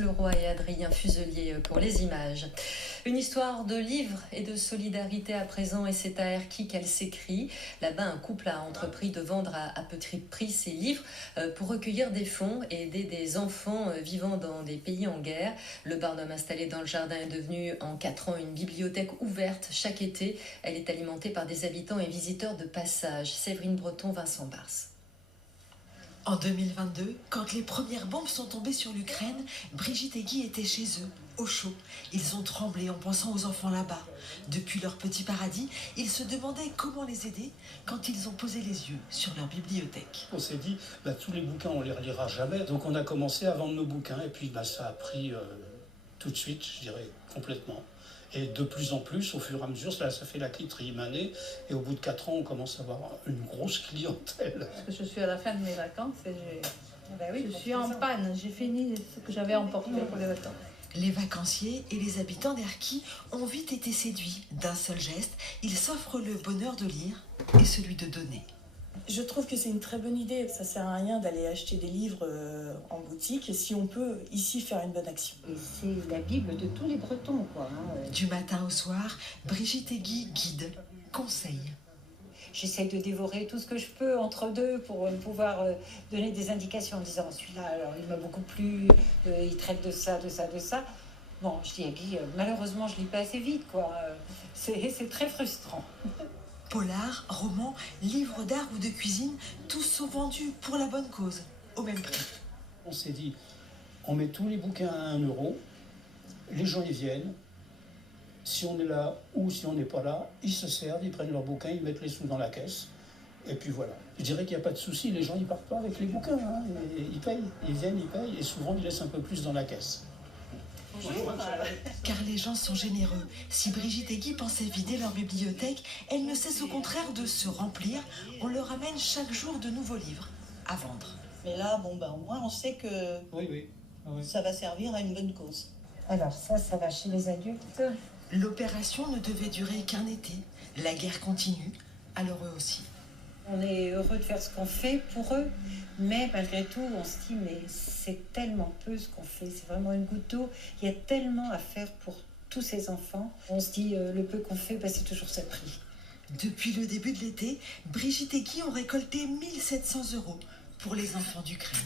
Leroy et Adrien Fuselier pour les images. Une histoire de livre et de solidarité à présent, et c'est à Erquy qu'elle s'écrit. Là-bas, un couple a entrepris de vendre à petit prix ses livres pour recueillir des fonds et aider des enfants vivant dans des pays en guerre. Le Barnum installé dans le jardin est devenu en 4 ans une bibliothèque ouverte chaque été. Elle est alimentée par des habitants et visiteurs de passage. Séverine Breton, Vincent Bars. En 2022, quand les premières bombes sont tombées sur l'Ukraine, Brigitte et Guy étaient chez eux, au chaud. Ils ont tremblé en pensant aux enfants là-bas. Depuis leur petit paradis, ils se demandaient comment les aider quand ils ont posé les yeux sur leur bibliothèque. On s'est dit, tous les bouquins, on les relira jamais. Donc on a commencé à vendre nos bouquins et puis ça a pris tout de suite, je dirais, complètement. Et de plus en plus, au fur et à mesure, ça fait la 4e année. Et au bout de 4 ans, on commence à avoir une grosse clientèle. Parce que je suis à la fin de mes vacances et je suis en panne. J'ai fini ce que j'avais emporté pour les vacances. Les vacanciers et les habitants d'Erquy ont vite été séduits. D'un seul geste, ils s'offrent le bonheur de lire et celui de donner. Je trouve que c'est une très bonne idée. Ça sert à rien d'aller acheter des livres en boutique si on peut ici faire une bonne action. Et c'est la Bible de tous les Bretons, quoi. Du matin au soir, Brigitte et Guy guident, conseillent. J'essaye de dévorer tout ce que je peux entre deux pour pouvoir donner des indications en disant celui-là, alors il m'a beaucoup plu, il traite de ça, de ça, de ça. Bon, je dis à Guy, malheureusement je lis pas assez vite, quoi. C'est très frustrant. Polar, romans, livres d'art ou de cuisine, tous sont vendus pour la bonne cause, au même prix. On s'est dit, on met tous les bouquins à 1 euro, les gens y viennent, si on est là ou si on n'est pas là, ils se servent, ils prennent leurs bouquins, ils mettent les sous dans la caisse, et puis voilà. Je dirais qu'il n'y a pas de souci, les gens ils partent pas avec les bouquins, ils payent, ils viennent, ils payent, et souvent ils laissent un peu plus dans la caisse. Car les gens sont généreux. Si Brigitte et Guy pensaient vider leur bibliothèque, elles ne cessent au contraire de se remplir. On leur amène chaque jour de nouveaux livres à vendre. Mais là, au moins on sait que ça va servir à une bonne cause. Alors ça va chez les adultes. L'opération ne devait durer qu'un été. La guerre continue, alors eux aussi. On est heureux de faire ce qu'on fait pour eux, mais malgré tout, on se dit, mais c'est tellement peu ce qu'on fait, c'est vraiment une goutte d'eau. Il y a tellement à faire pour tous ces enfants. On se dit, le peu qu'on fait, c'est toujours ça de prix. Depuis le début de l'été, Brigitte et Guy ont récolté 1 700 € pour les enfants d'Ukraine.